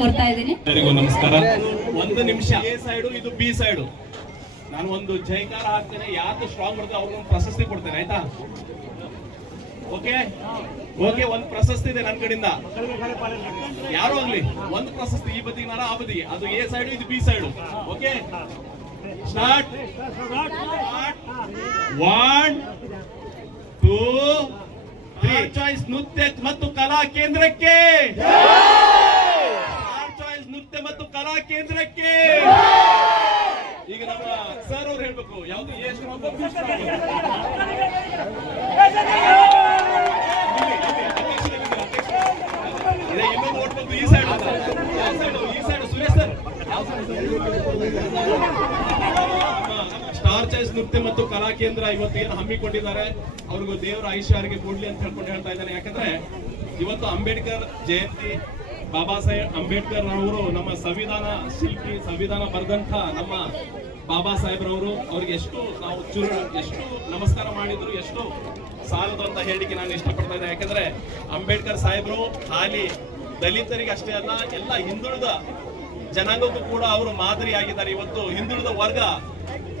ಕೊಡ್ತಾ ಇದ್ದೀನಿ. ನಮಸ್ಕಾರ. ಒಂದು ನಿಮಿಷ. ಎ ಸೈಡು, ಇದು ಬಿ ಸೈಡು. ನಾನು ಒಂದು ಜೈಕಾರ ಹಾಕ್ತೇನೆ. ಯಾಕೆ ಸ್ಟ್ರಾಂಗ್ ಅವರು ಅವ್ರಿಗೊಂದು ಪ್ರಶಸ್ತಿ ಕೊಡ್ತೇನೆ, ಆಯ್ತಾ? ಓಕೆ? ಓಕೆ, ಒಂದು ಪ್ರಶಸ್ತಿ ಇದೆ ನನ್ನ ಕಡೆಯಿಂದ. ಯಾರು ಆಗ್ಲಿ? ಒಂದು ಪ್ರಶಸ್ತಿ ಈ ಬದಿಗೆ ನಾನು ಆ ಬದಿಗೆ. ಅದು ಎ ಸೈಡು, ಇದು B side. Okay? Start one two choice ನೃತ್ಯ ಮತ್ತು ಕಲಾ ಕೇಂದ್ರಕ್ಕೆ ಸ್ಟಾರ್ ಚಾಯ್ಸ್ ನೃತ್ಯ ಮತ್ತು ಕಲಾ ಕೇಂದ್ರಕ್ಕೆ ಈಗ ನಮ್ಮ ಸರ್ ಅವ್ರು ಹೇಳ್ಬೇಕು ಯಾವ್ದು ಎಷ್ಟು ನಂಬರ್ ಇದೆ ಇನ್ನೊಂದು ಓಟ್ ಬಂದು ಈ ಸೈಡ್ ಯಾವ ಸೈಡ್ ಈ side Suresh sir star choice ನೃತ್ಯ ಮತ್ತು ಕಲಾ ಕೇಂದ್ರ ಇವತ್ತು ಏನು ಹಮ್ಮಿಕೊಂಡಿದ್ದಾರೆ, ಅವ್ರಿಗೂ ದೇವರ ಐಶ್ವರ್ಯಗೆ ಕೊಡ್ಲಿ ಅಂತ ಹೇಳ್ಕೊಂಡು ಹೇಳ್ತಾ ಇದ್ದಾರೆ. ಯಾಕಂದ್ರೆ ಇವತ್ತು ಅಂಬೇಡ್ಕರ್ ಜಯಂತಿ, ಬಾಬಾ ಸಾಹೇಬ್ ಅಂಬೇಡ್ಕರ್ ಅವರು ನಮ್ಮ ಸಂವಿಧಾನ ಶಿಲ್ಪಿ, ಸಂವಿಧಾನ ಬರೆದಂತ ನಮ್ಮ ಬಾಬಾ ಸಾಹೇಬ್ರವರು ಅವ್ರಿಗೆ ಎಷ್ಟು ನಾವು ಚೂರು ಎಷ್ಟು ನಮಸ್ಕಾರ ಮಾಡಿದ್ರು ಎಷ್ಟು ಸಾಲದು ಅಂತ ಹೇಳಿಕೆ ನಾನು ಇಷ್ಟಪಡ್ತಾ ಇದ್ದೆ. ಯಾಕಂದ್ರೆ ಅಂಬೇಡ್ಕರ್ ಸಾಹೇಬ್ರು ಹಾಲಿ ದಲಿತರಿಗೆ ಅಷ್ಟೇ ಅಲ್ಲ, ಎಲ್ಲ ಹಿಂದುಳಿದ ಜನಾಂಗಕ್ಕೂ ಕೂಡ ಅವರು ಮಾದರಿಯಾಗಿದ್ದಾರೆ. ಇವತ್ತು ಹಿಂದುಳಿದ ವರ್ಗ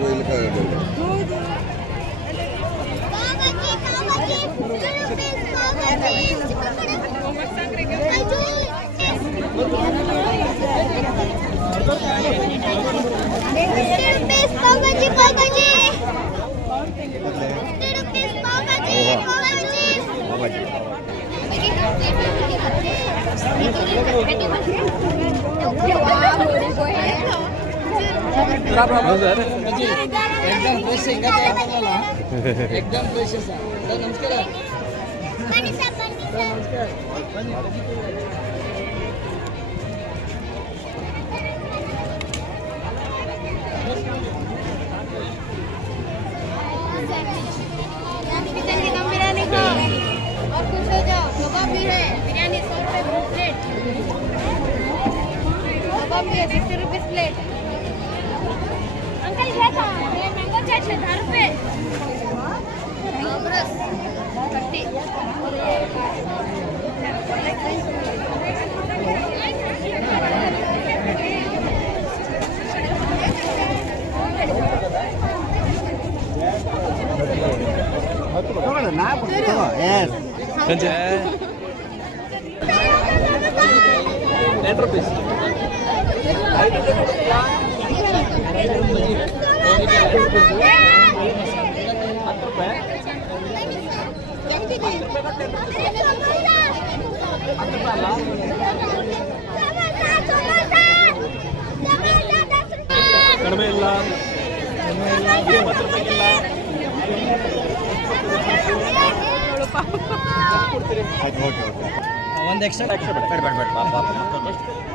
கோயிலுக்கு एकदम फ्रेश आहे का त्या बघायला एकदम फ्रेश आहे सर नमस्कार fifty rupees plate uncle mango chutney 10 rupees ಕಡಿಮೆ ಇಲ್ಲ ಒಂದು ಎಕ್ಸ್ಟ್ರಾ ಎಕ್ಸ್ಟ್ರಾ ಬೇಡ ಬೇಡ ಬೇಡ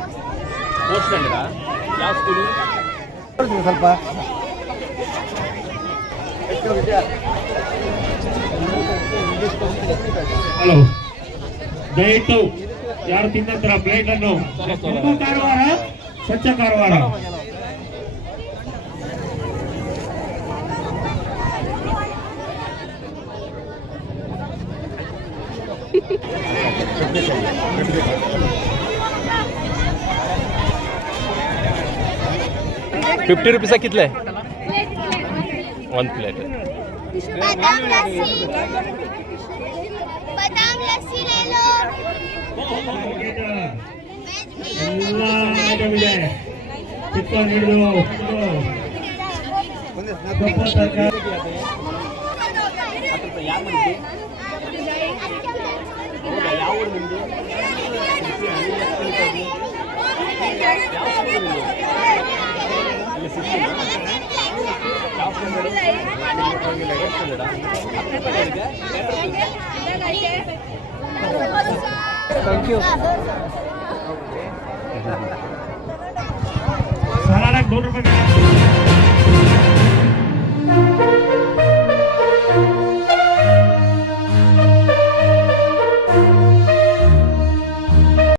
ಸ್ವಲ್ಪ ಹಲೋ ದಯವಿಟ್ಟು ಯಾರು ತಿನ್ನಂತರ ಪ್ಲೇಟ್ ಅನ್ನು ಉಪ್ಪು ಕಾರವಾರ ಸ್ವಚ್ಛ ಕಾರವಾರ फिफ्टी रुपीसा कितला one plate thank you sir ಆಡಕ್ಕೆ ನೂರು ರೂಪಾಯಿ